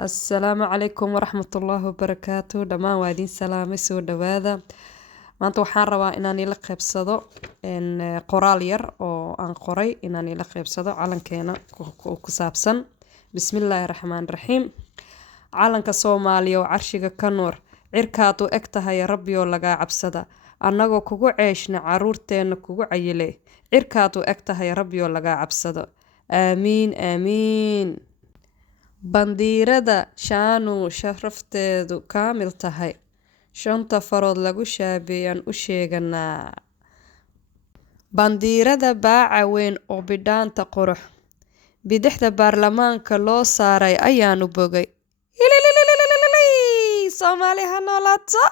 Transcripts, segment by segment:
السلام عليكم ورحمة الله وبركاته. dhamaan waa idin salaamay, soo dhawaada. maanta waxaan rabaa inaan ila qaybsado qoraal yar oo aan qoray inaan ila qaybsado calankeena ku saabsan. bismillaahi raxmaani raxiim. calanka Soomaaliya oo carshiga ka nuur, cirkaad u eg tahay rabbiyoo lagaa cabsada, annagoo kugu ceeshna caruurteena kugu cayile, cirkaad u eg tahay rabbiyoo lagaa cabsado. aamiin aamiin. bandiirada shaanu sharafteedu kaamil tahay, shanta farood lagu shaabeeyaan u sheeganaa. bandiirada baaca weyn oo bidhaanta qurux, bidixda baarlamaanka loo saaray ayaanu bogay. Soomaaliya ha noolaato.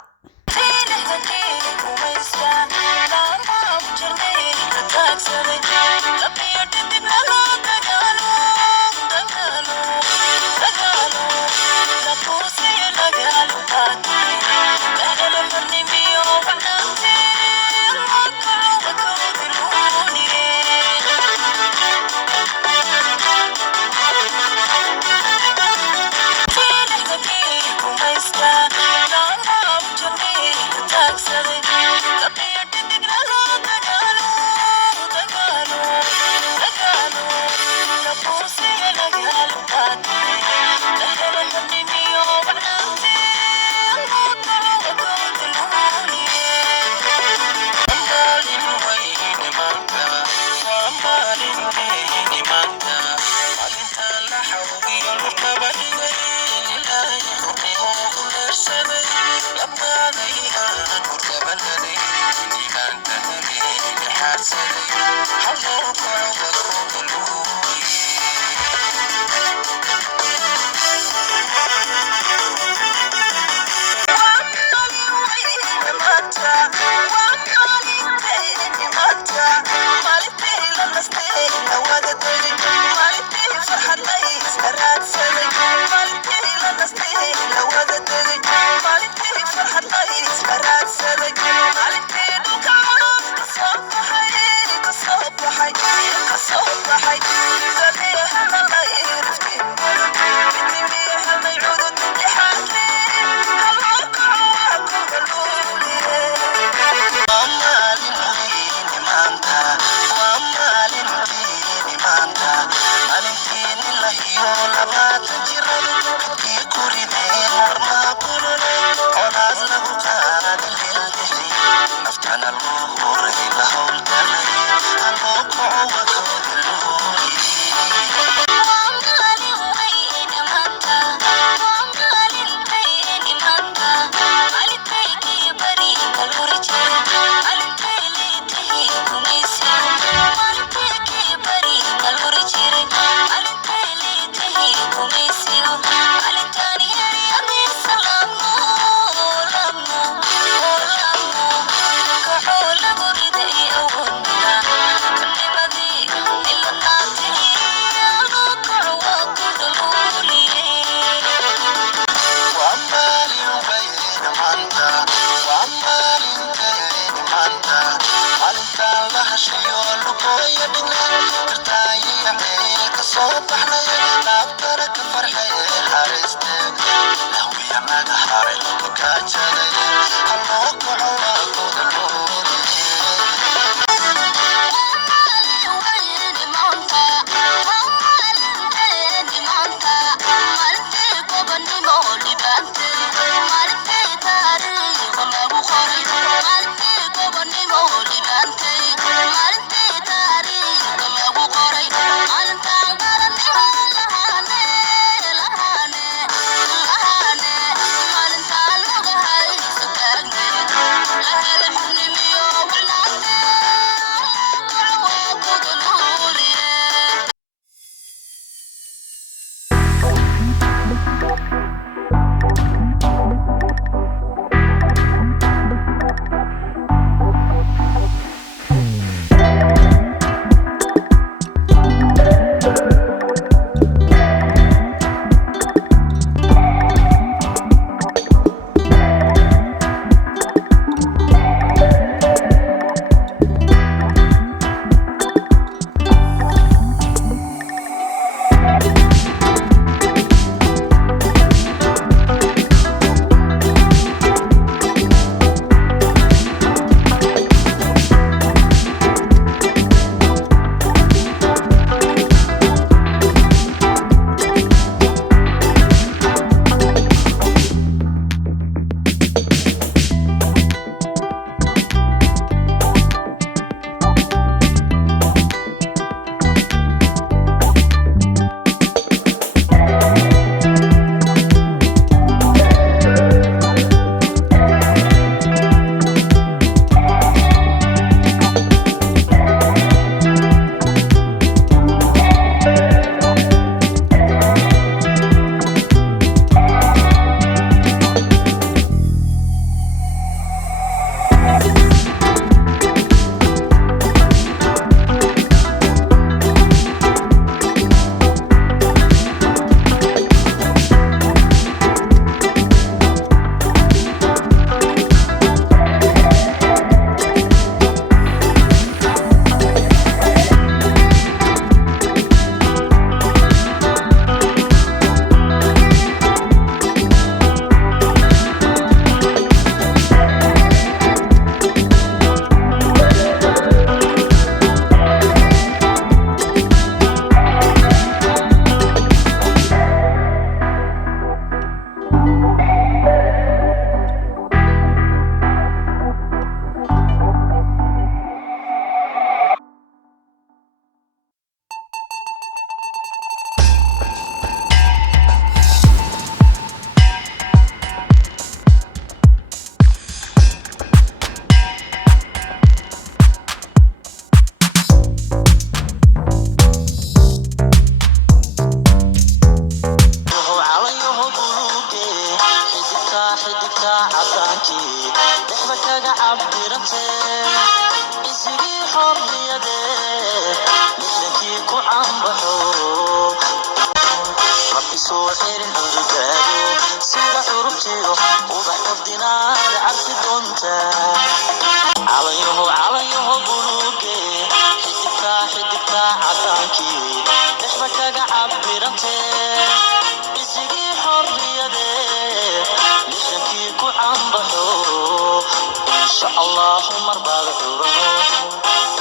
الله مربى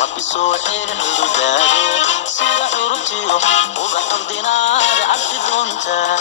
ربي سوحي الحدود سيد عروتي وبحر دينار عبد دونتا